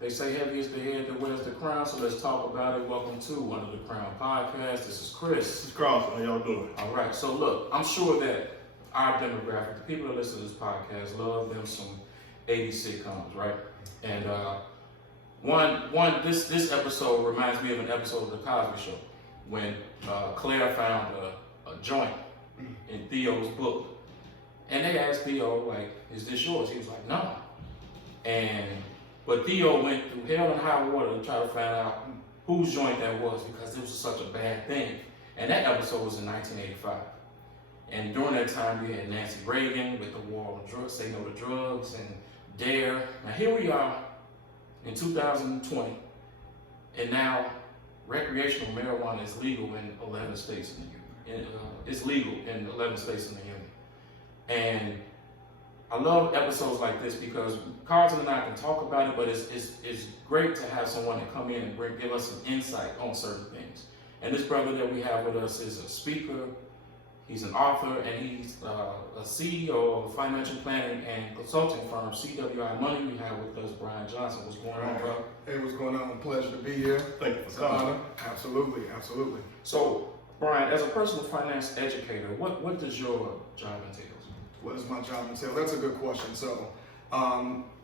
They say heavy is the head that wears the crown, so let's talk about it. Welcome to Under the Crown Podcast. This is Chris. This is Carlton. How y'all doing? All right, so look, I'm sure that our demographic, the people that listen to this podcast, love them some 80s sitcoms, right? And this episode reminds me of an episode of The Cosby Show when Claire found a joint in Theo's book. And they asked Theo, like, is this yours? He was like, no. But Theo went through hell and high water to try to find out whose joint that was because it was such a bad thing. And that episode was in 1985. And during that time, we had Nancy Reagan with the war on drugs, Say No to Drugs, and DARE. Now here we are in 2020, and now recreational marijuana is legal in 11 states in the union. It's legal in 11 states in the union. And I love episodes like this because Carlton and I can talk about it, but it's great to have someone that come in and give us some insight on certain things. And this brother that we have with us is a speaker, he's an author, and he's a CEO of a financial planning and consulting firm, CWI Money. We have with us Brian Johnson. What's going on, bro? Hey, what's going on? Pleasure to be here. Thank you for coming. Absolutely, absolutely. So, Brian, as a personal finance educator, what does your job entail? What does my job entail? That's a good question. So,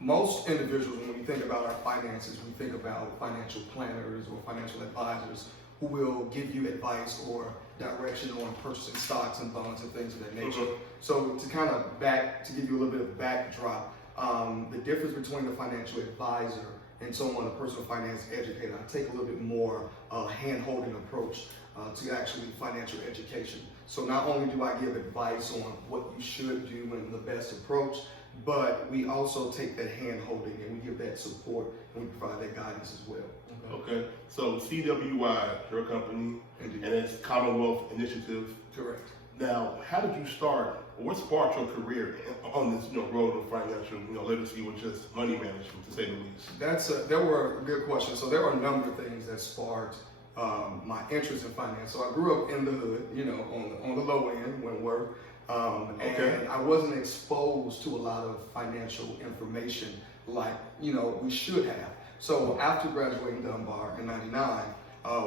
most individuals, when we think about our finances, we think about financial planners or financial advisors who will give you advice or direction on purchasing stocks and bonds and things of that nature. So, to give you a little bit of backdrop, the difference between a financial advisor and someone, a personal finance educator, I take a little bit more hand-holding approach to actually financial education. So not only do I give advice on what you should do and the best approach, but we also take that hand-holding and we give that support and we provide that guidance as well. Okay. So CWI, your company, Indeed. and it's Commonwealth Initiative. Correct. Now, how did you start, or what sparked your career on this road of financial literacy with just money management, to say the least? There were good questions. So there were a number of things that sparked my interest in finance. So I grew up in the hood, on the low end when work, and I wasn't exposed to a lot of financial information like we should have. So after graduating Dunbar in '99,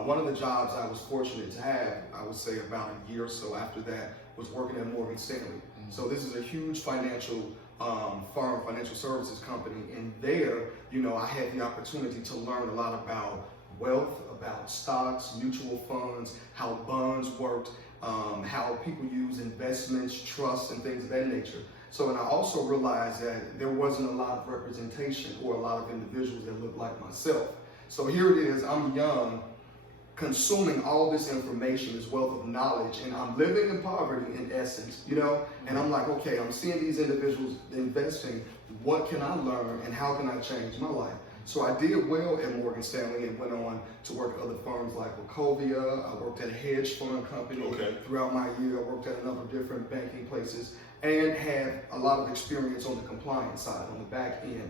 one of the jobs I was fortunate to have, I would say about a year or so after that, was working at Morgan Stanley. Mm-hmm. So this is a huge financial firm, financial services company, and there, I had the opportunity to learn a lot about wealth, about stocks, mutual funds, how bonds worked, how people use investments, trusts, and things of that nature. So, and I also realized that there wasn't a lot of representation or a lot of individuals that looked like myself. So here it is, I'm young, consuming all this information, this wealth of knowledge, and I'm living in poverty in essence, and I'm like, okay, I'm seeing these individuals investing, what can I learn and how can I change my life? So I did well at Morgan Stanley and went on to work at other firms like Wachovia. I worked at a hedge fund company throughout my year. I worked at a number of different banking places and had a lot of experience on the compliance side, on the back end.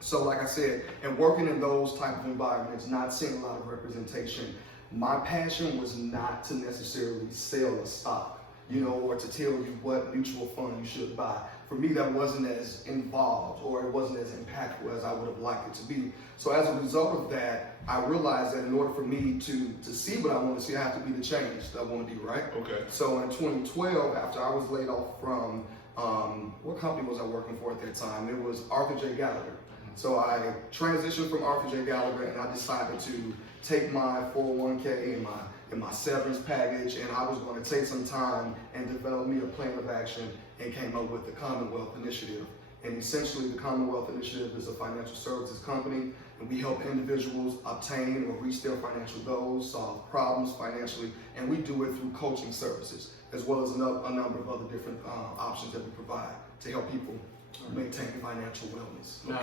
So like I said, and working in those type of environments, not seeing a lot of representation, my passion was not to necessarily sell a stock, or to tell you what mutual fund you should buy. For me, that wasn't as involved or it wasn't as impactful as I would have liked it to be. So as a result of that, I realized that in order for me to see what I want to see, I have to be the change that I want to be, right? Okay. So in 2012, after I was laid off from, what company was I working for at that time? It was Arthur J. Gallagher. So I transitioned from Arthur J. Gallagher and I decided to take my 401k and my severance package, and I was going to take some time and develop me a plan of action and came up with the Commonwealth Initiative. And essentially the Commonwealth Initiative is a financial services company, and we help individuals obtain or reach their financial goals, solve problems financially, and we do it through coaching services, as well as a number of other different options that we provide to help people maintain financial wellness. Now,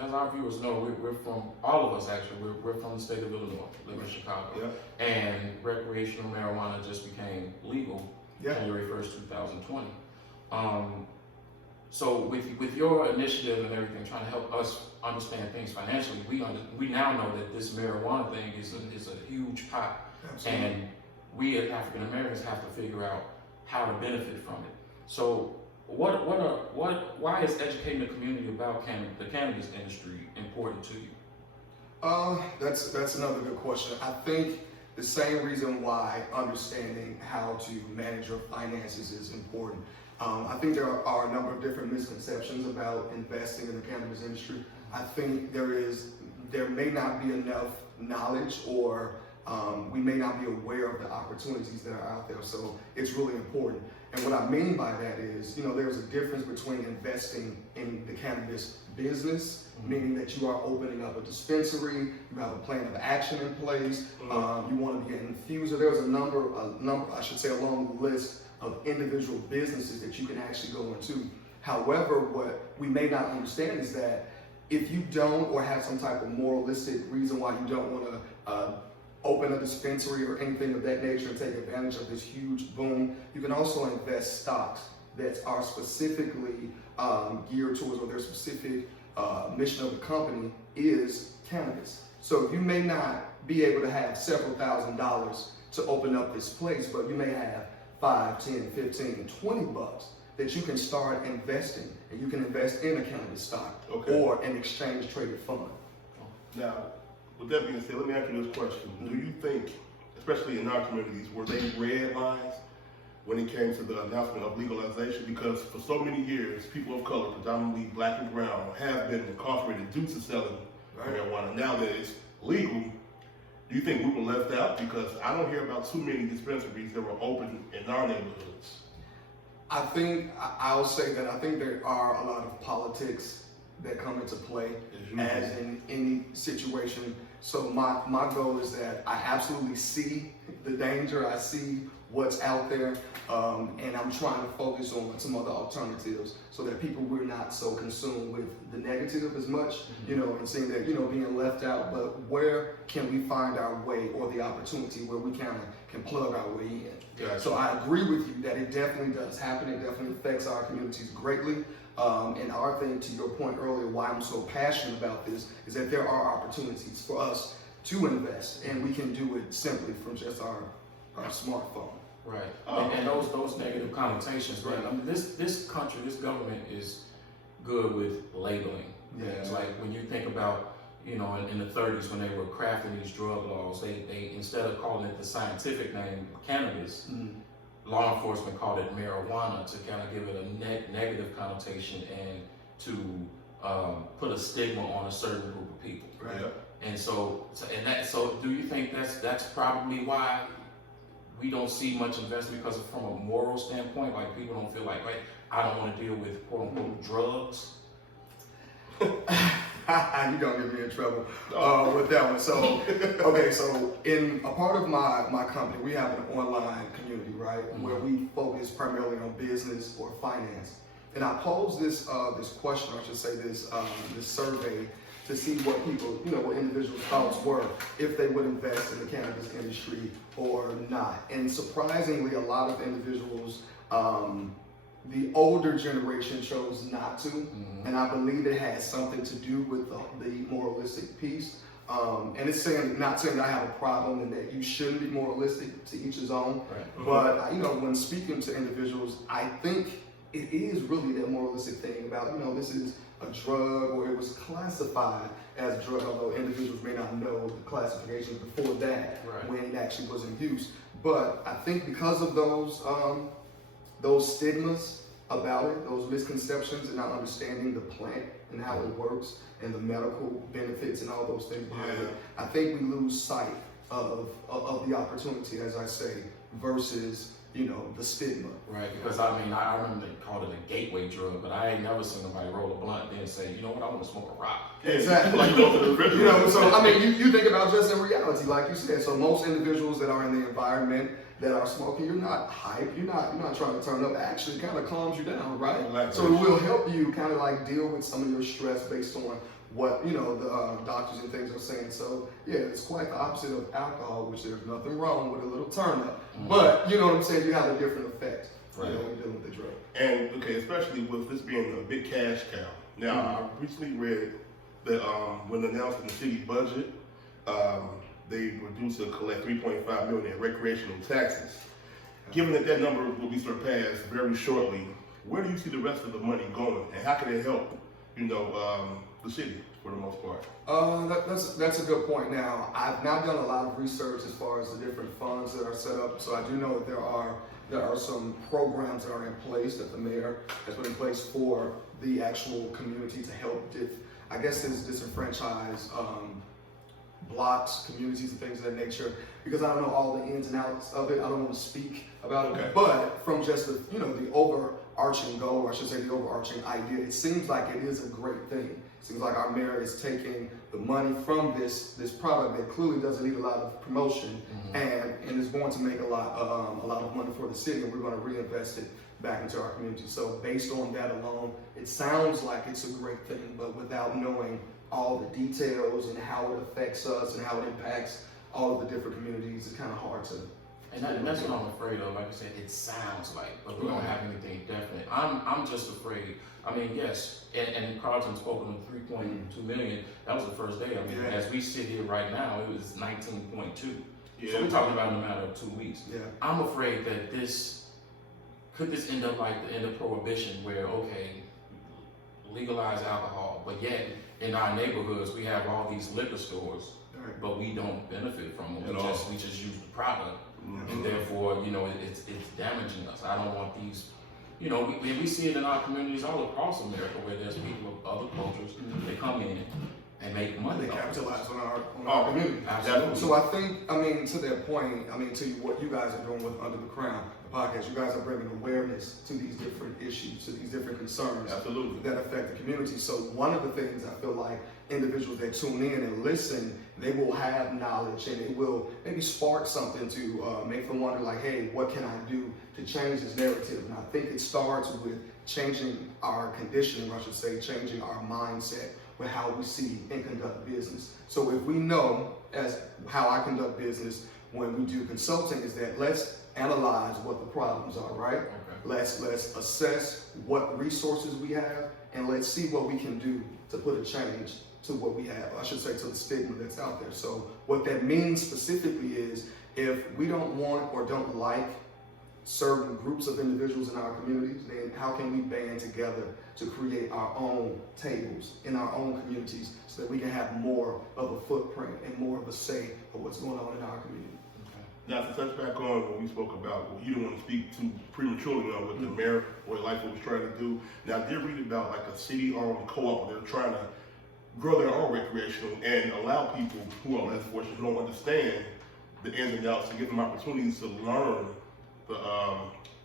as our viewers know, we're from, all of us actually, we're from the state of Illinois, live in Chicago. Yeah. And recreational marijuana just became legal January 1st, 2020. So with your initiative and everything, trying to help us understand things financially, we now know that this marijuana thing is a huge pot. Absolutely. And we as African Americans have to figure out how to benefit from it. So why is educating the community about the cannabis industry important to you? That's another good question. I think the same reason why understanding how to manage your finances is important. I think there are a number of different misconceptions about investing in the cannabis industry. I think there may not be enough knowledge, or we may not be aware of the opportunities that are out there. So it's really important. And what I mean by that is, there's a difference between investing in the cannabis business, meaning that you are opening up a dispensary, you have a plan of action in place, you want to be an infuser. There's a long list of individual businesses that you can actually go into. However, what we may not understand is that if you don't, or have some type of moralistic reason why you don't want to open a dispensary or anything of that nature and take advantage of this huge boom, you can also invest stocks that are specifically geared towards, or their specific mission of the company is cannabis. So you may not be able to have several $1,000s to open up this place, but you may have $5, $10, $15, $20 that you can start investing, and you can invest in a cannabis stock or an exchange traded fund. Now, with that being said, let me ask you this question. Do you think, especially in our communities, were they red lines when it came to the announcement of legalization? Because for so many years, people of color, predominantly black and brown, have been incarcerated due to selling marijuana. Now that it's legal, do you think we were left out? Because I don't hear about too many dispensaries that were open in our neighborhoods. I'll say that I think there are a lot of politics that come into play, as in any situation. So my goal is that I absolutely see the danger, I see what's out there, and I'm trying to focus on some other alternatives so that we're not so consumed with the negative as much, and seeing that, being left out, but where can we find our way, or the opportunity where we can plug our way in. Gotcha. So I agree with you that it definitely does happen. It definitely affects our communities greatly. And our thing, to your point earlier, why I'm so passionate about this is that there are opportunities for us to invest, and we can do it simply from just our smartphone. Right. And those negative connotations, right? I mean, this country, this government is good with labeling. Yeah. It's like when you think about, in the 30s when they were crafting these drug laws, they instead of calling it the scientific name cannabis, law enforcement called it marijuana to kind of give it a negative connotation and to put a stigma on a certain group of people. Right. Yeah. And so do you think that's probably why we don't see much investment, because from a moral standpoint, like people don't feel like, I don't want to deal with quote unquote drugs? You're gonna get me in trouble with that one. So, so in a part of my company, we have an online community, right, where we focus primarily on business or finance. And I posed this question, or I should say this survey, to see what people, what individuals' thoughts were if they would invest in the cannabis industry or not. And surprisingly, a lot of individuals, the older generation chose not to, and I believe it has something to do with the moralistic piece. And it's not saying that I have a problem and that you shouldn't be moralistic, to each his own. Right. But when speaking to individuals, I think it is really that moralistic thing about, this is a drug, or it was classified as a drug, although individuals may not know the classifications before that, when it actually was in use. But I think because of those stigmas about it, those misconceptions, and not understanding the plant and how it works and the medical benefits and all those things behind it, I think we lose sight of the opportunity, as I say, versus the stigma. Right, because I remember they called it a gateway drug, but I ain't never seen nobody roll a blunt then say, I want to smoke a rock. Exactly. Like go to the refrigerator. So you think about just in reality, like you said. So most individuals that are in the environment that are smoking, you're not hype, you're not trying to turn up. Actually, it kind of calms you down, right? So it will help you kind of like deal with some of your stress based on what the doctors and things are saying. So yeah, it's quite the opposite of alcohol, which there's nothing wrong with a little turn up. But you know what I'm saying, you have a different effect when you're dealing with the drug. And especially with this being a big cash cow. Now I recently read that when announcing the city budget, they reduced to collect $3.5 million in recreational taxes. Given that number will be surpassed very shortly, where do you see the rest of the money going, and how can it help, the city for the most part? That's a good point. Now, I've not done a lot of research as far as the different funds that are set up, so I do know that there are some programs that are in place that the mayor has put in place for the actual community to help disenfranchise blocks, communities, and things of that nature. Because I don't know all the ins and outs of it, I don't want to speak about it. But from just the overarching goal, or I should say the overarching idea, it seems like it is a great thing. It seems like our mayor is taking the money from this product that clearly doesn't need a lot of promotion, and is going to make a lot of money for the city, and we're going to reinvest it back into our community. So based on that alone, it sounds like it's a great thing, but without knowing all the details and how it affects us and how it impacts all of the different communities, it's kind of hard to. And that's what I'm afraid of. Like I said, it sounds like, but we don't have anything definite. I'm just afraid. I mean, yes, and Carlton spoke on 3.2 million. That was the first day. I mean, as we sit here right now, it was 19.2. Yeah. So we're talking about in a matter of 2 weeks. Yeah. I'm afraid that could this end up like the end of prohibition, where legalize alcohol, but yet in our neighborhoods we have all these liquor stores, but we don't benefit from them. We just use the product, and therefore it's damaging us. I don't want these. We see it in our communities all across America, where there's people of other cultures. They come in and make money. They capitalize on our community. Absolutely. So I think, to that point, to what you guys are doing with Under the Crown, the podcast, you guys are bringing awareness to these different issues, to these different concerns that affect the community. So one of the things I feel like individuals that tune in and listen, they will have knowledge, and it will maybe spark something to make them wonder, like, hey, what can I do to change this narrative? And I think it starts with changing our conditioning, or I should say, changing our mindset with how we see and conduct business. So if we know, as how I conduct business when we do consulting, is that let's analyze what the problems are, right? Okay. Let's assess what resources we have, and let's see what we can do to put a change to what we have. I should say to the stigma that's out there. So what that means specifically is, if we don't want or don't like certain groups of individuals in our communities, then how can we band together to create our own tables in our own communities so that we can have more of a footprint and more of a say of what's going on in our community? Now, to touch back on what we spoke about, you don't want to speak too prematurely on what the mayor or like what was trying to do. Now, I did read about like a city-owned co-op. They're trying to grow their own recreational and allow people who are less fortunate, who don't understand the ins and outs, to give them opportunities to learn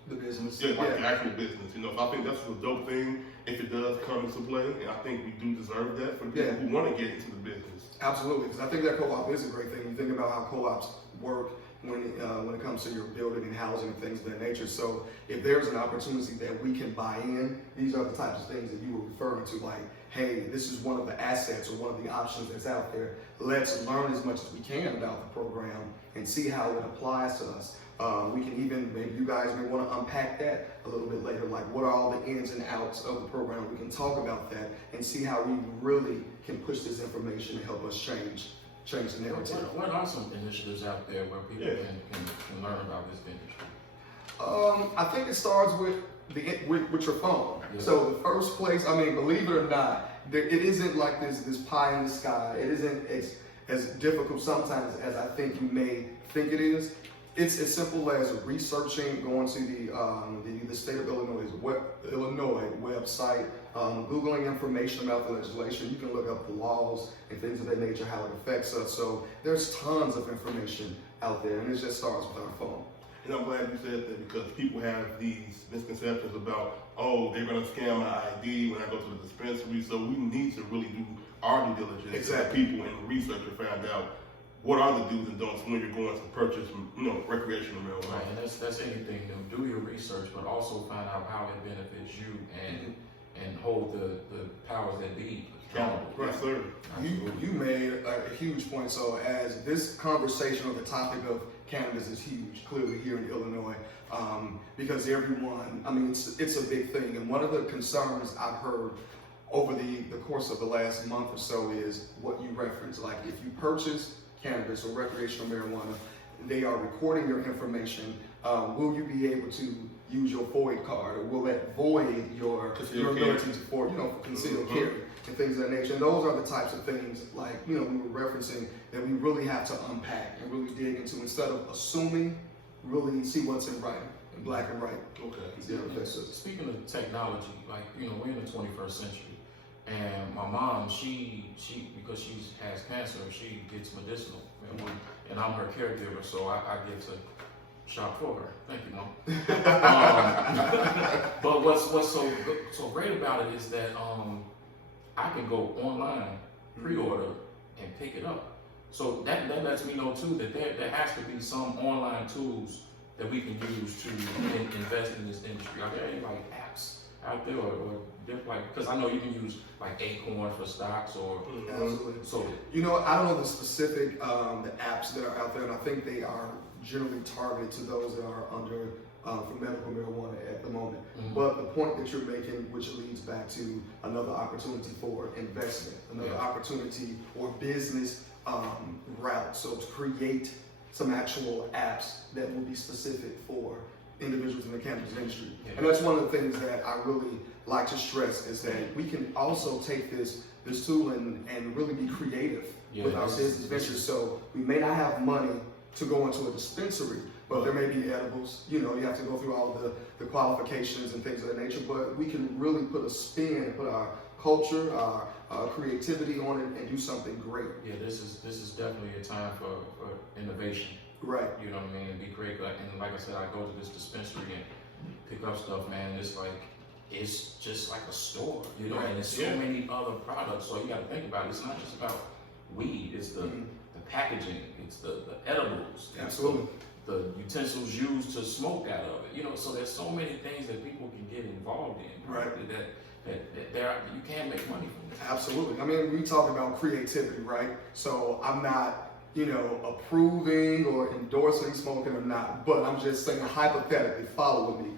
the business. The actual business. So I think that's a dope thing if it does come into play, and I think we do deserve that for people who want to get into the business. Absolutely, because I think that co-op is a great thing. You think about how co-ops work when it comes to your building and housing and things of that nature. So if there's an opportunity that we can buy in, these are the types of things that you were referring to, like, hey, this is one of the assets or one of the options that's out there. Let's learn as much as we can about the program and see how it applies to us. We can even, maybe you guys may want to unpack that a little bit later, like what are all the ins and outs of the program. We can talk about that and see how we really can push this information and help us change the narrative. What are some initiatives out there where people can learn about this industry? I think it starts with your phone. Yeah. So the first place, believe it or not, it isn't like this pie in the sky. It isn't as difficult sometimes as I think you may think it is. It's as simple as researching, going to the state of Illinois website, Googling information about the legislation. You can look up the laws and things of that nature, how it affects us. So there's tons of information out there, and it just starts with our phone. And I'm glad you said that, because people have these misconceptions about, oh, they're going to scam my ID when I go to the dispensary. So we need to really do our due diligence. Exactly. People and research and find out what are the do's and don'ts when you're going to purchase, recreational marijuana. Right, and that's anything new. Do your research, but also find out how it benefits you, and hold the powers that be accountable. Right, sir. You made a huge point. So as this conversation or the topic of cannabis is huge, clearly here in Illinois, because everyone, it's a big thing. And one of the concerns I've heard over the course of the last month or so is what you referenced. Like, if you purchase cannabis or recreational marijuana, they are recording your information. Will you be able to use your void card, or will that void your ability to for concealed carry and things of that nature. And those are the types of things, like we were referencing, that we really have to unpack and really dig into, instead of assuming. Really see what's in writing, in black and white. Okay. Yeah. Speaking of technology, like, we're in the 21st century, and my mom, she because she has cancer, she gets medicinal, and I'm her caregiver, so I get to shop for her. Thank you, Mom. But what's so great about it is that I can go online, pre-order, and pick it up. So that lets me know too that there has to be some online tools that we can use to invest in this industry. Are there any like apps out there, or because I know you can use like Acorn for stocks or Absolutely. So I don't know the specific the apps that are out there, and I think they are generally targeted to those that are under for medical marijuana at the moment. But the point that you're making, which leads back to another opportunity for investment, another opportunity or business route. So to create some actual apps that will be specific for individuals in the cannabis industry. And that's one of the things that I really like to stress, is that we can also take this tool and really be creative with our business ventures. So we may not have money to go into a dispensary, but there may be edibles. You have to go through all of the qualifications and things of that nature, but we can really put a spin, put our culture, our creativity on it, and do something great. Yeah, this is definitely a time for innovation. Right. You know what I mean? And be creative. And like I said, I go to this dispensary and pick up stuff, man. It's just like a store, and there's so many other products. So you got to think about it. It's not just about weed. It's the packaging. It's the edibles. Absolutely. The utensils used to smoke out of it. So there's so many things that people can get involved in. Right. That you can make money from this. Absolutely. I mean, we talk about creativity, right? So I'm not, approving or endorsing smoking or not, but I'm just saying, hypothetically, follow with me.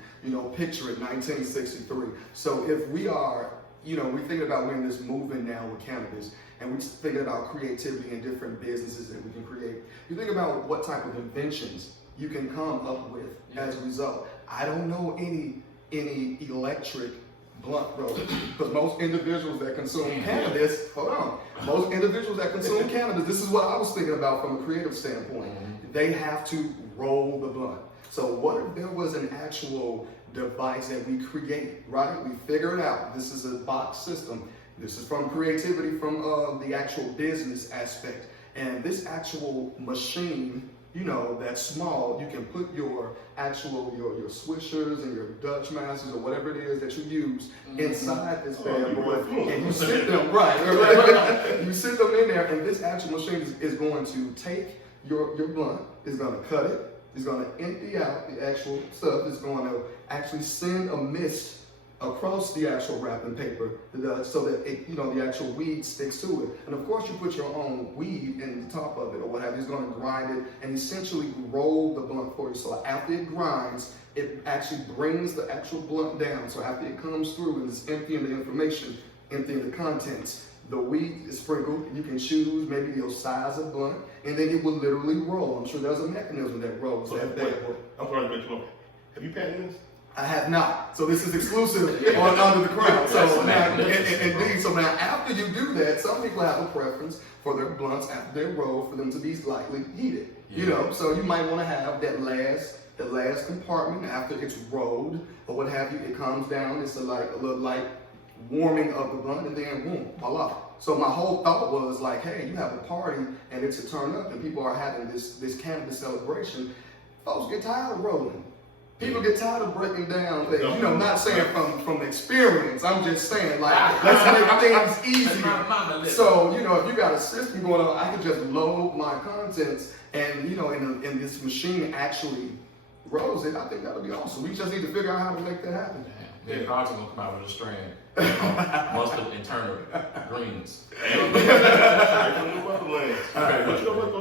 Picture it, 1963. So if we are, we're thinking about we're in this movement now with cannabis, and we're thinking about creativity and different businesses that we can create. You think about what type of inventions you can come up with as a result. I don't know any electric blunt rollers, because most individuals that consume cannabis, most individuals that consume cannabis, this is what I was thinking about from a creative standpoint. They have to roll the blunt. So what if there was an actual device that we create, right? We figure it out. This is a box system. This is from creativity, from the actual business aspect. And this actual machine, that's small, you can put your actual, your swishers and your Dutch masters or whatever it is that you use inside this bad boy, and you sit them, you sit them in there, and this actual machine is going to take your blunt, is going to cut it, is going to empty out the actual stuff, it's going to actually send a mist across the actual wrapping paper so that the actual weed sticks to it. And of course you put your own weed in the top of it or what have you. It's going to grind it and essentially roll the blunt for you. So after it grinds, it actually brings the actual blunt down. So after it comes through and it's emptying the information, emptying the contents, the weed is sprinkled, and you can choose maybe your size of blunt, and then it will literally roll. I'm sure there's a mechanism that rolls that bad boy. I'm sorry to cut you off. Have you patented this? I have not. So this is exclusive on Under the Crown. So now, indeed, so now after you do that, some people have a preference for their blunts after they're rolled for them to be slightly heated. So you might want to have that last compartment after it's rolled or what have you. It comes down. It's like a little light warming of the blunt, and then boom, voila. So my whole thought was like, hey, you have a party and it's a turn up, and people are having this cannabis celebration. Folks get tired of rolling. People get tired of breaking down things. Not saying from experience. I'm just saying, like, let's make things easier. So, if you got a system going on, I can just load my contents and, and this machine actually rolls it. I think that would be awesome. We just need to figure out how to make that happen. Yeah, Carlton gonna come out with a strand. Mustard and turnip greens. But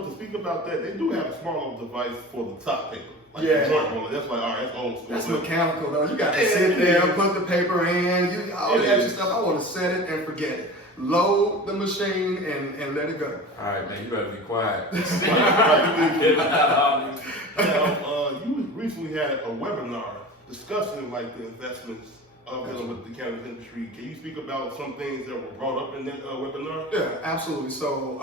to speak about that, they do have a small little device for the top paper. Like the joint roller. That's like, all right, that's old school. That's mechanical though. You got to sit there, put the paper in, all the extra stuff. I want to set it and forget it. Load the machine and let it go. All right, man, you better be quiet. You recently had a webinar discussing like the investments of dealing with the cannabis industry, can you speak about some things that were brought up in that webinar? Yeah, absolutely. So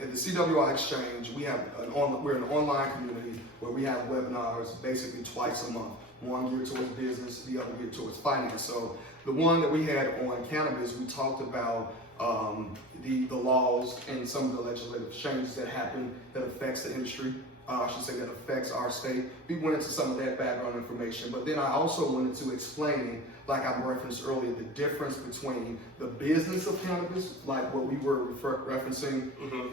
at the CWI Exchange, we're an online community where we have webinars basically twice a month. One geared towards business, the other geared towards finance. So the one that we had on cannabis, we talked about the laws and some of the legislative changes that happen that affects the industry. I should say that affects our state. We went into some of that background information, but then I also went into explaining, like I referenced earlier, the difference between the business of cannabis, like what we were referencing,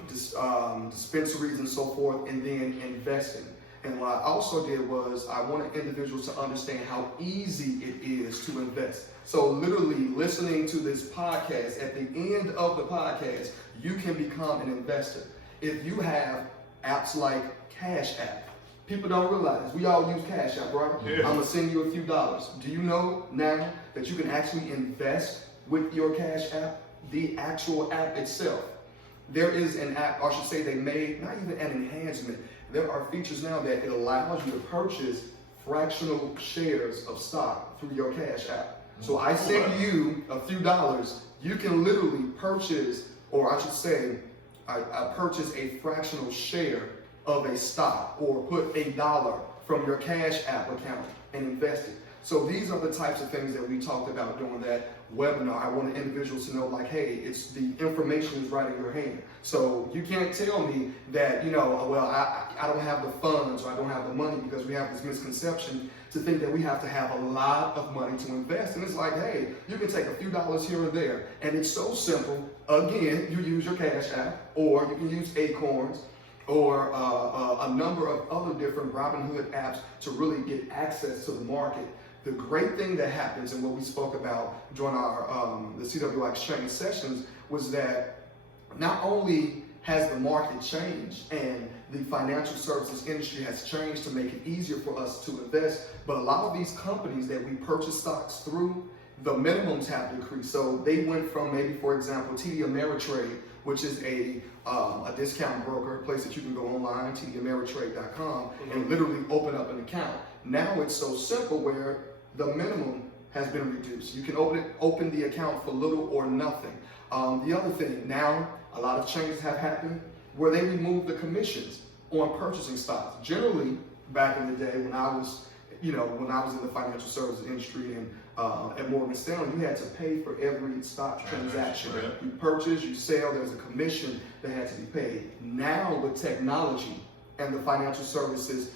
dispensaries and so forth, and then investing. And what I also did was I wanted individuals to understand how easy it is to invest. So literally listening to this podcast, at the end of the podcast, you can become an investor. If you have apps like Cash App, people don't realize, we all use Cash App, right? Yeah. I'm gonna send you a few dollars. Do you know now that you can actually invest with your Cash App, the actual app itself? There is an app, or I should say they made, not even an enhancement, there are features now that it allows you to purchase fractional shares of stock through your Cash App. So I send you a few dollars, you can literally purchase, or I should say, I purchase a fractional share of a stock, or put $1 from your Cash App account and invest it. So these are the types of things that we talked about during that webinar. I wanted individuals to know, like, hey, it's the information is right in your hand. So you can't tell me that, well, I don't have the funds, or I don't have the money, because we have this misconception to think that we have to have a lot of money to invest. And it's like, hey, you can take a few dollars here or there. And it's so simple. Again, you use your Cash App, or you can use Acorns, or a number of other different Robinhood apps to really get access to the market. The great thing that happens, and what we spoke about during our the CWI Exchange sessions, was that not only has the market changed and the financial services industry has changed to make it easier for us to invest, but a lot of these companies that we purchase stocks through, the minimums have decreased. So they went from maybe, for example, TD Ameritrade, which is a discount broker, a place that you can go online, tdameritrade.com, and literally open up an account. Now it's so simple where the minimum has been reduced. You can open the account for little or nothing. The other thing, now a lot of changes have happened where they removed the commissions on purchasing stocks. Generally, back in the day when I was in the financial services industry and at Morgan Stanley, you had to pay for every stock transaction. You purchase, you sell, there's a commission that had to be paid. Now with technology and the financial services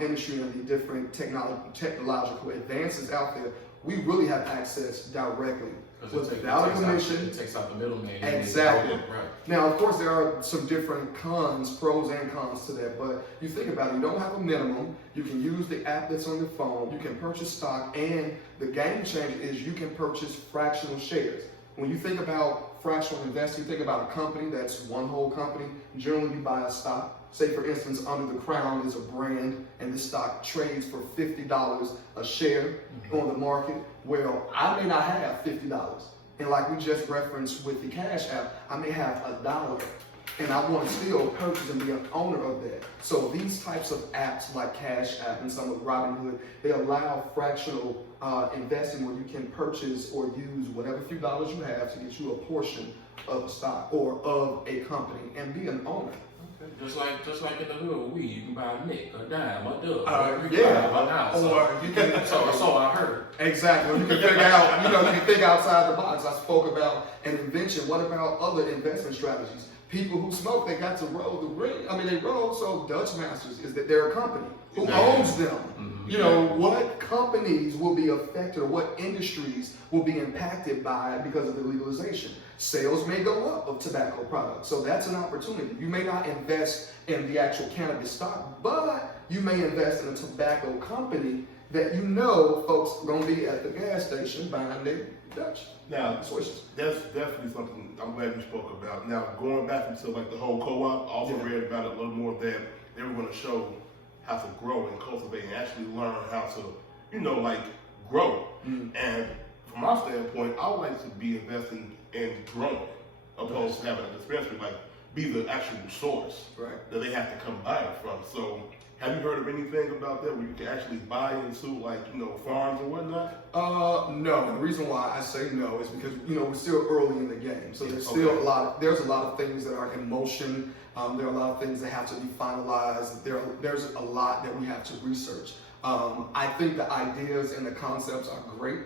industry and the different technological advances out there, we really have access directly without a commission. It takes out the middleman. Exactly. Right. Now, of course, there are some different pros and cons to that, but you think about it, you don't have a minimum, you can use the app that's on your phone, you can purchase stock, and the game changer is you can purchase fractional shares. When you think about fractional investing, you think about a company that's one whole company. Generally, you buy a stock. Say, for instance, Under the Crown is a brand, and this stock trades for $50 a share on the market. Well, I may not have $50. And like we just referenced with the Cash App, I may have $1. And I want to still purchase and be an owner of that. So these types of apps like Cash App and some of Robinhood, they allow fractional investing where you can purchase or use whatever few dollars you have to get you a portion of a stock or of a company and be an owner. Just like in the hood, weed, you can buy a nick, a dime, a dub, Or you can. So I heard. Exactly. You can figure out, you can think outside the box. I spoke about an invention. What about other investment strategies? People who smoke, they got to roll the ring. They roll. So Dutch Masters is that they're a company who owns them. What companies will be affected, or what industries will be impacted by because of the legalization? Sales may go up of tobacco products. So that's an opportunity. You may not invest in the actual cannabis stock, but you may invest in a tobacco company that folks are going to be at the gas station buying their Dutch. Now, switches. That's definitely something I'm glad you spoke about. Now, going back into like the whole co-op, I also read about it a little more that they were going to show how to grow and cultivate and actually learn how to, grow. And from my standpoint, I would like to be investing in growing opposed to having a dispensary. Like be the actual source Right. that they have to come buy it from. So have you heard of anything about that where you can actually buy into like, farms and whatnot? No. The reason why I say no is because we're still early in the game, so there's still Okay. there's a lot of things that are in motion. There are a lot of things that have to be finalized. There's a lot that we have to research. I think the ideas and the concepts are great.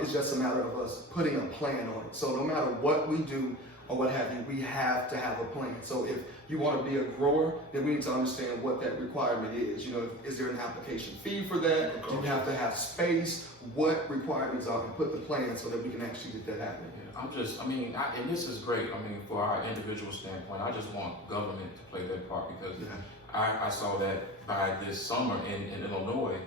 It's just a matter of us putting a plan on it. So no matter what we do or what have you, we have to have a plan. So if you want to be a grower, then we need to understand what that requirement is. Is there an application fee for that? Do you have to have space? What requirements are, and put the plan so that we can actually get that happening. Yeah, and this is great. For our individual standpoint, I just want government to play their part because I saw that by this summer in Illinois,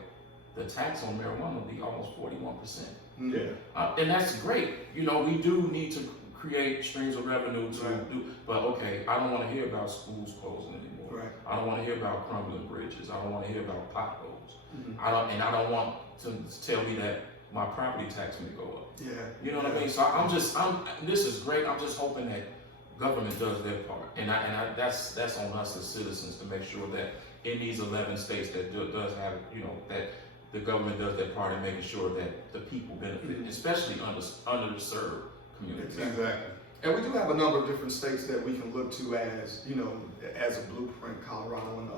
the tax on marijuana will be almost 41%. Yeah. And that's great. We do need to create streams of revenue to do, but okay, I don't want to hear about schools closing anymore. Right. I don't want to hear about crumbling bridges. I don't want to hear about potholes. Mhm. I don't want to tell me that my property tax may go up. Yeah. You know what I mean? So this is great. I'm just hoping that government does their part, and that's on us as citizens to make sure that in these 11 states that does have, that the government does their part in making sure that the people benefit, especially underserved communities. Exactly. And we do have a number of different states that we can look to as a blueprint, Colorado and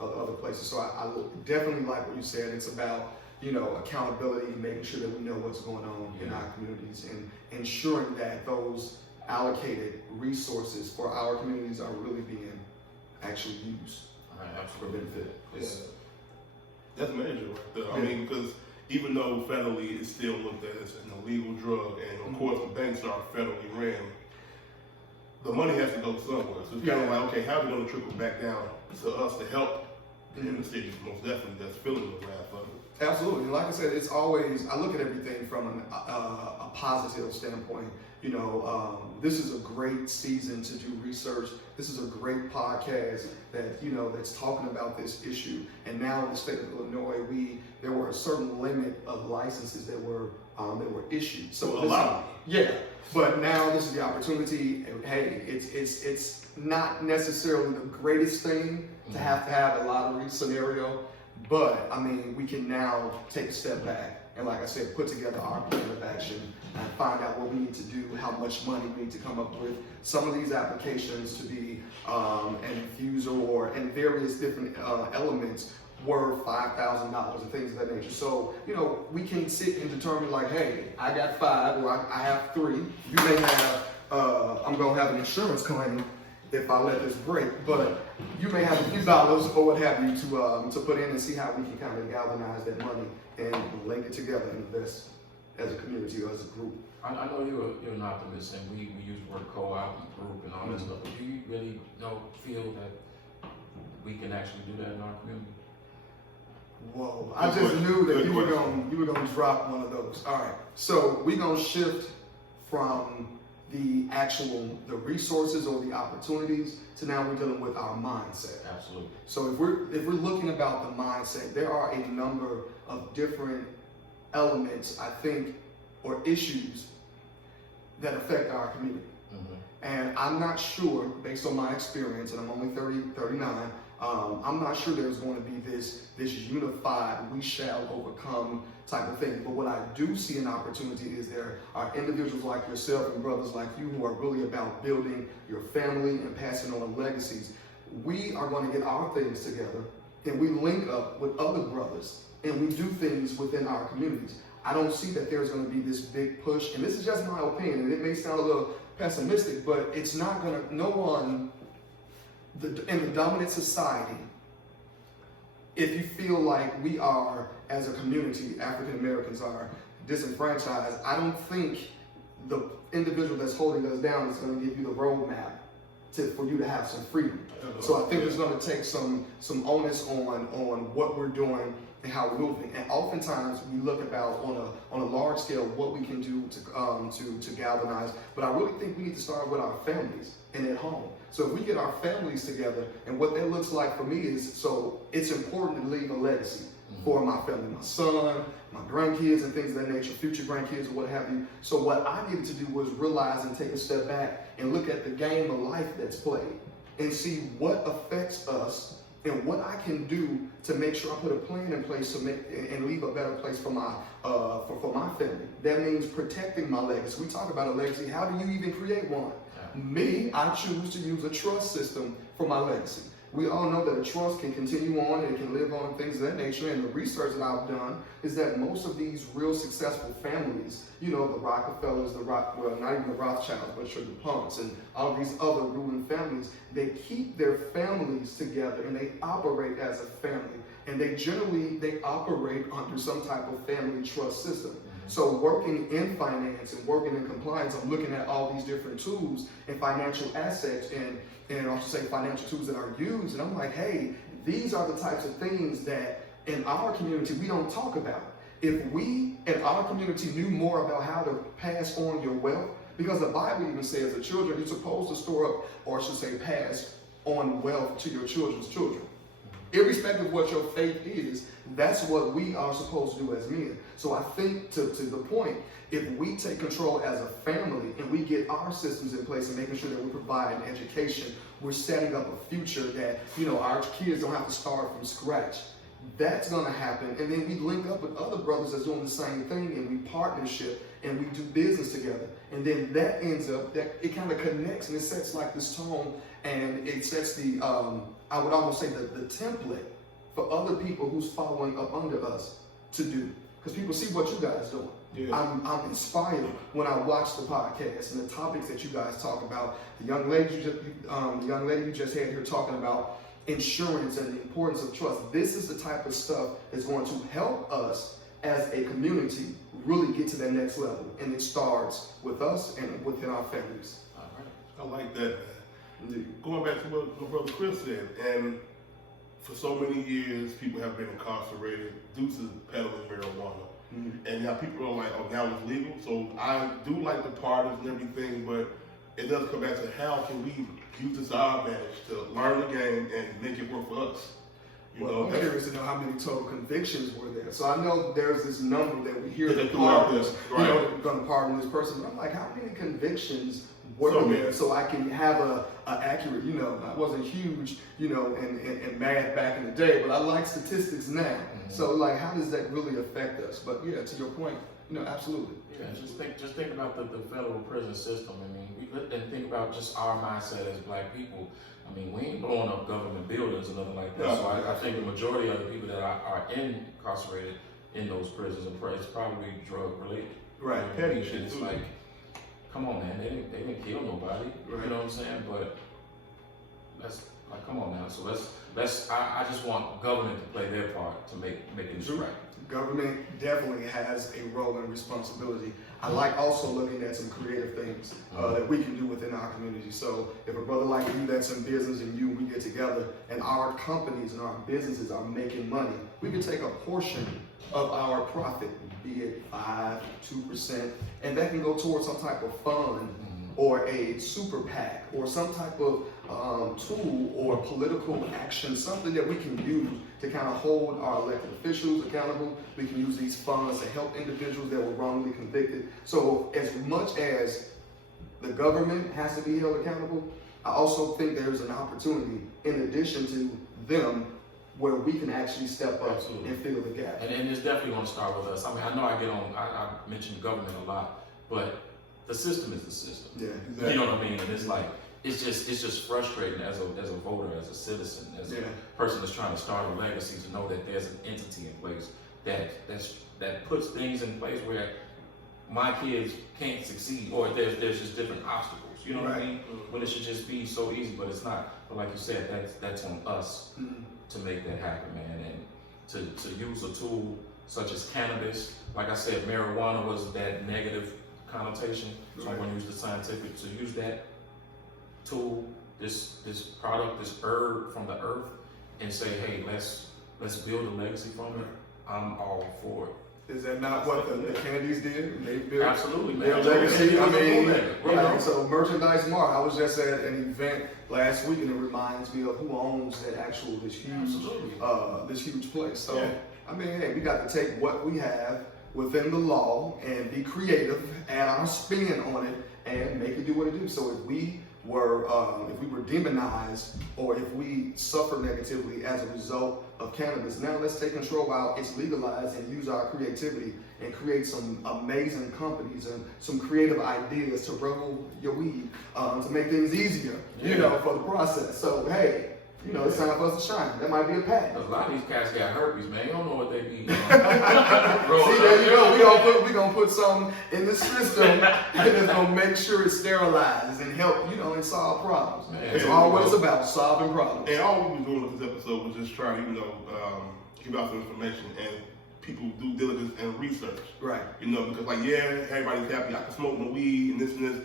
other places. So I definitely like what you said. It's about accountability, making sure that we know what's going on in our communities, and ensuring that those allocated resources for our communities are really being actually used for benefit. That's major right there. Because even though federally it's still looked at as an illegal drug, and of course the banks are federally ran, the money has to go somewhere. So it's kind of like, okay, how are we going to trickle back down to us to help in the cities, most definitely, that's feeling the wrath of it. Absolutely. And like I said, it's always, I look at everything from a positive standpoint. This is a great season to do research. This is a great podcast that, that's talking about this issue. And now in the state of Illinois, there were a certain limit of licenses that were issued. So a lot. Yeah. But now this is the opportunity. Hey, it's not necessarily the greatest thing to have a lottery scenario, but we can now take a step back and, like I said, put together our plan of action and find out what we need to do, how much money we need to come up with. Some of these applications to be an infuser and various different elements were $5,000 and things of that nature. So, we can sit and determine like, hey, I got 5 or I have 3. You may have, I'm gonna have an insurance claim if I let this break, but you may have a few dollars or what have you to put in and see how we can kind of galvanize that money and link it together and invest as a community or as a group. I know you're an optimist, and we use the word co-op and group and all that stuff, but do you really feel that we can actually do that in our community? Whoa, I just knew that you were gonna drop one of those. All right, so we're gonna shift from the resources or the opportunities to now we're dealing with our mindset. Absolutely. So if we're looking about the mindset, there are a number of different elements, I think, or issues that affect our community. And I'm not sure, based on my experience, and I'm only 39, I'm not sure there's going to be this unified, we shall overcome type of thing. But what I do see an opportunity is there are individuals like yourself and brothers like you who are really about building your family and passing on legacies. We are going to get our things together and we link up with other brothers and we do things within our communities. I don't see that there's going to be this big push, and this is just my opinion, and it may sound a little pessimistic, but it's not going to, no one in the dominant society, if you feel like we are, as a community, African Americans are disenfranchised, I don't think the individual that's holding us down is going to give you the roadmap for you to have some freedom. So I think it's going to take some onus on what we're doing and how we're moving. And oftentimes we look about on a large scale what we can do to galvanize. But I really think we need to start with our families and at home. So if we get our families together, and what that looks like for me is, so it's important to leave a legacy for my family, my son, my grandkids and things of that nature, future grandkids or what have you. So what I needed to do was realize and take a step back and look at the game of life that's played and see what affects us and what I can do to make sure I put a plan in place to make and leave a better place for my family. That means protecting my legacy. We talk about a legacy. How do you even create one? Me, I choose to use a trust system for my legacy. We all know that a trust can continue on, it can live on, things of that nature. And the research that I've done is that most of these real successful families, you know, the Rockefellers, well, not even the Rothschilds, but the DuPonts and all these other ruling families, they keep their families together and they operate as a family. And they operate under some type of family trust system. So working in finance and working in compliance, I'm looking at all these different tools and financial assets and I should say financial tools that are used. And I'm like, hey, these are the types of things that in our community we don't talk about. If we in our community knew more about how to pass on your wealth, because the Bible even says that children, you're supposed to store up, or I should say pass on wealth to your children's children. Irrespective of what your faith is, that's what we are supposed to do as men. So I think to the point, if we take control as a family and we get our systems in place and making sure that we provide an education, we're setting up a future that, you know, our kids don't have to start from scratch. That's going to happen. And then we link up with other brothers that's doing the same thing and we partnership and we do business together. And then that ends up, that it kind of connects and it sets like this tone and it sets the, I would almost say the template for other people who's following up under us to do. Because people see what you guys doing. Yeah. I'm inspired when I watch the podcast and the topics that you guys talk about. The young lady you just had here talking about insurance and the importance of trust. This is the type of stuff that's going to help us as a community really get to that next level. And it starts with us and within our families. All right. I like that, man. Going back to what my brother Chris said, and for so many years, people have been incarcerated due to peddling marijuana. And now people are like, oh, now it's legal. So I do like the pardons and everything, but it does come back to how can we use this to our advantage to learn the game and make it work for us. I'm curious to know how many total convictions were there. So I know there's this number that we hear that pardons, you know, they're going to pardon this person. But I'm like, how many convictions were there so I can have a accurate, you know, I wasn't huge, you know, in math back in the day, but I like statistics now. So like, how does that really affect us? But yeah, to your point, you know, absolutely. Yeah, just think about the federal prison system. I mean, and think about just our mindset as black people. I mean, we ain't blowing up government buildings or nothing like that. So I think the majority of the people that are incarcerated in those prisons is probably drug related. Right. Petty shit. It's like, come on, man, they didn't kill nobody. Right. You know what I'm saying? But that's like, come on now. So let's. I just want government to play their part to make this right. Government definitely has a role and responsibility. I like also looking at some creative things that we can do within our community. So if a brother like you that's in business and we get together and our companies and our businesses are making money, we can take a portion of our profit, be it 5%, 2%, and that can go towards some type of fund or a super PAC or some type of tool or political action, something that we can use to kind of hold our elected officials accountable. We can use these funds to help individuals that were wrongly convicted. So as much as the government has to be held accountable, I also think there's an opportunity in addition to them where we can actually step up and fill the gap. And it's definitely going to start with us. I mean, I know I mention government a lot, but the system is the system. Yeah, exactly. You know what I mean? And it's like, it's just frustrating as a voter, as a citizen, as a person that's trying to start a legacy to know that there's an entity in place that puts things in place where my kids can't succeed, or there's just different obstacles. You know what I mean? When it should just be so easy, but it's not. But like you said, that's on us to make that happen, man. And to use a tool such as cannabis, like I said, marijuana was that negative connotation. So I'm going to use the scientific to use that tool, this product, this herb from the earth, and say, hey, let's build a legacy from it. I'm all for it. Is that not what the Kennedys did? They built Absolutely, their man. legacy. I mean, Right. right. So Merchandise Mart. I was just at an event last week, and it reminds me of who owns that this huge place. So Yeah. I mean, hey, we got to take what we have within the law and be creative, add our spin on it, and make it do what it do. So if we were demonized, or if we suffer negatively as a result of cannabis, now let's take control while it's legalized and use our creativity and create some amazing companies and some creative ideas to roll your weed to make things easier, for the process. So hey, it's time for us to shine. That might be a patent. A lot of these cats got herpes, man. You don't know what they be. See, there you go. We gonna put something in the system and it's gonna make sure it's sterilized and help, and solve problems. Man, it's all what it's about, solving problems. And all we were doing with this episode was just trying to, give out some information and people due diligence and research. Right. Because everybody's happy. I can smoke my weed and this,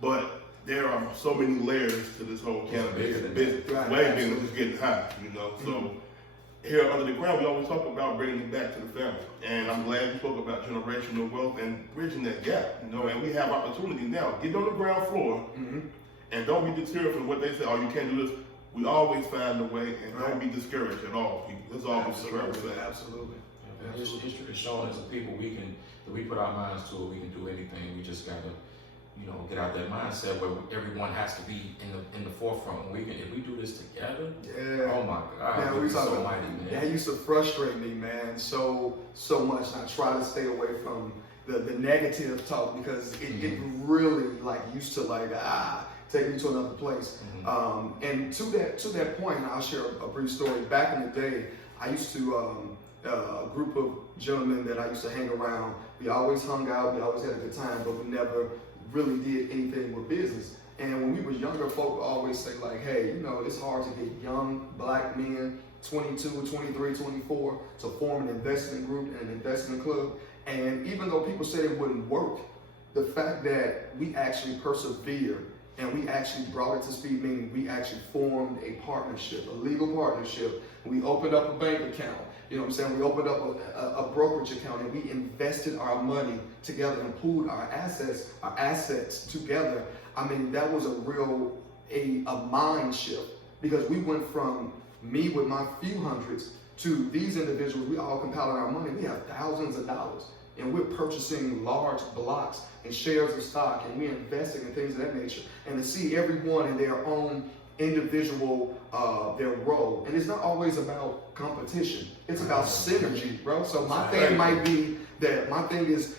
but there are so many layers to this whole cannabis business. Right. Way bigger than just getting high, So here under the ground, we always talk about bringing it back to the family. And I'm glad we spoke about generational wealth and bridging that gap, and we have opportunity now. Get on the ground floor and don't be deterred from what they say, you can't do this. We always find a way, and don't be discouraged at all, people. That's all we're trying to say. Absolutely. It's showing us as people that we put our minds to it, we can do anything. We just gotta, get out that mindset where everyone has to be in the forefront. If we do this together, oh my God, man, we're so mighty, man. That used to frustrate me, man, so much. And I try to stay away from the negative talk because it really used to take me to another place. And to that point, I'll share a brief story. Back in the day, I used to a group of gentlemen that I used to hang around. We always hung out, we always had a good time, but we never really did anything with business. And when we were younger, folk always say hey, it's hard to get young black men, 22, 23, 24, to form an investment group and an investment club. And even though people said it wouldn't work, the fact that we actually persevered and we actually brought it to speed, meaning we actually formed a partnership, a legal partnership. We opened up a bank account. We opened up a brokerage account and we invested our money together and pooled our assets together. I mean, that was a mind shift, because we went from me with my few hundreds to these individuals. We all compiling our money. We have thousands of dollars and we're purchasing large blocks and shares of stock and we're investing in things of that nature. And to see everyone in their own individual their role. And it's not always about competition. It's about synergy, bro. So my thing might be that my thing is,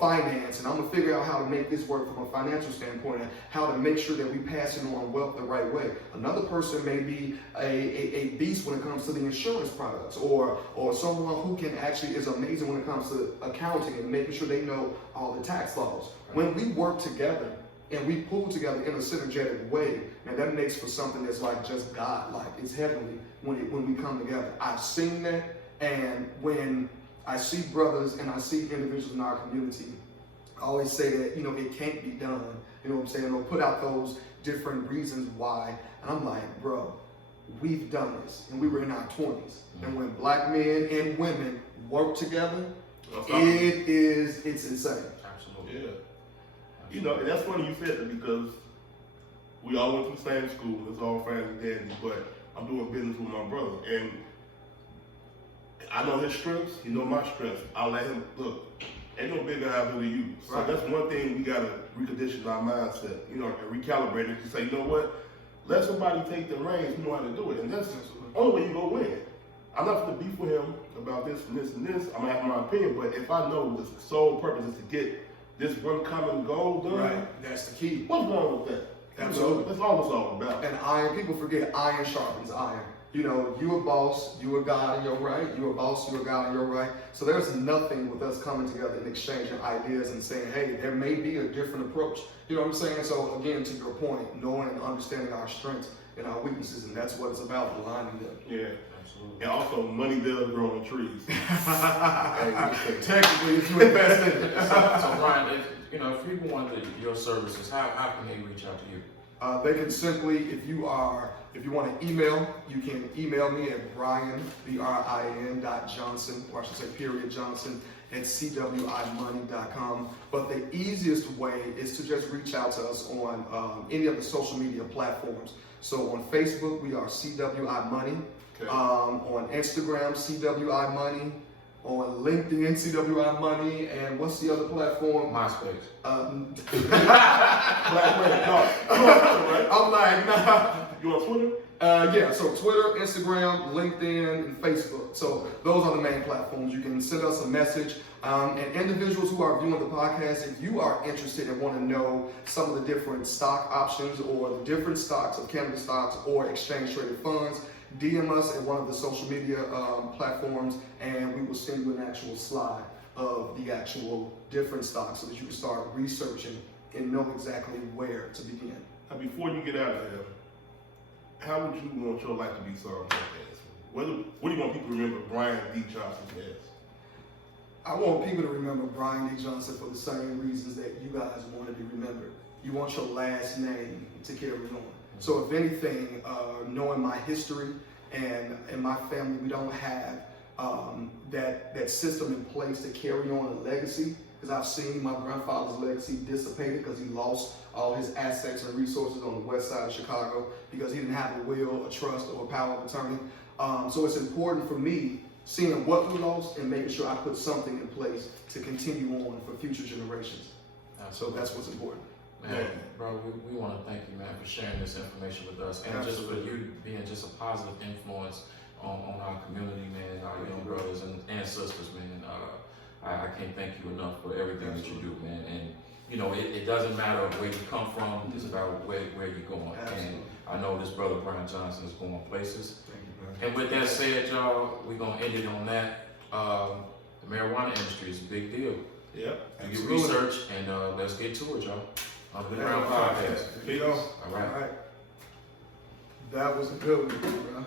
finance, and I'm gonna figure out how to make this work from a financial standpoint and how to make sure that we passing on wealth the right way. Another person may be a beast when it comes to the insurance products, or someone who can actually is amazing when it comes to accounting and making sure they know all the tax laws. When we work together and we pull together in a synergetic way, and that makes for something that's just God-like. It's heavenly when we come together. I've seen that, and when I see brothers and I see individuals in our community, I always say that, it can't be done. You know what I'm saying? They'll put out those different reasons why, and I'm like, bro, we've done this, and we were in our 20s. And when black men and women work together, it's insane. Absolutely. Yeah. And that's funny you said that, because we all went to the same school. It's all fine and dandy, but I'm doing business with my brother, and I know his strengths. He know my strengths. I'll let him look. Ain't no bigger out than you. So that's one thing we gotta recondition our mindset, and recalibrate it to say, what? Let somebody take the reins who know how to do it, and that's the only way you go win. I'm not going to beef with him about this and this and this. I'm gonna have my opinion, but if I know the sole purpose is to get this one common goal done, right, that's the key. What's wrong with that? Absolutely. That's all it's all about. And iron, people forget iron sharpens iron. You a boss, you a God in your right. You a boss, you a God in your right. So there's nothing with us coming together and exchanging ideas and saying, hey, there may be a different approach. You know what I'm saying? So again, to your point, knowing and understanding our strengths and our weaknesses, and that's what it's about, aligning them. Yeah. Absolutely. And also, money does grow on trees. Technically, if you invest in it. So Brian, if people want your services, how can they reach out to you? They can simply, if you want to email, you can email me at Brian, BRIN.Johnson, or I should say period Johnson, at CWIMoney.com. But the easiest way is to just reach out to us on any of the social media platforms. So on Facebook, we are CWI Money. Okay. On Instagram, CWI Money. On LinkedIn, CWI Money. And what's the other platform? MySpace. I'm like, nah. You on Twitter? Yeah, so Twitter, Instagram, LinkedIn, and Facebook. So those are the main platforms. You can send us a message. And individuals who are viewing the podcast, if you are interested and want to know some of the different stock options or the different stocks of cannabis stocks or exchange traded funds, DM us at one of the social media platforms, and we will send you an actual slide of the actual different stocks so that you can start researching and know exactly where to begin. Now, before you get out of there, how would you want your life to be served as? What do you want people to remember Brian D. Johnson as? I want people to remember Brian D. Johnson for the same reasons that you guys want to be remembered. You want your last name to carry on. So if anything, knowing my history and my family, we don't have that system in place to carry on a legacy, because I've seen my grandfather's legacy dissipated because he lost all his assets and resources on the west side of Chicago because he didn't have a will, a trust, or a power of attorney. So it's important for me seeing what we lost and making sure I put something in place to continue on for future generations. So that's what's important. Man, bro, we want to thank you, man, for sharing this information with us, and just for you being just a positive influence on our community, man, our young brothers and sisters, man. I can't thank you enough for everything that you do, man. And you know, it doesn't matter where you come from; it's about where you're going. And I know this brother Brian Johnson is going places. Thank you, man. And with that said, y'all, we're gonna end it on that. The marijuana industry is a big deal. Yep. Do your research and let's get to it, y'all. Underground Podcast. Peace. All All right. right. That was a good one, bro.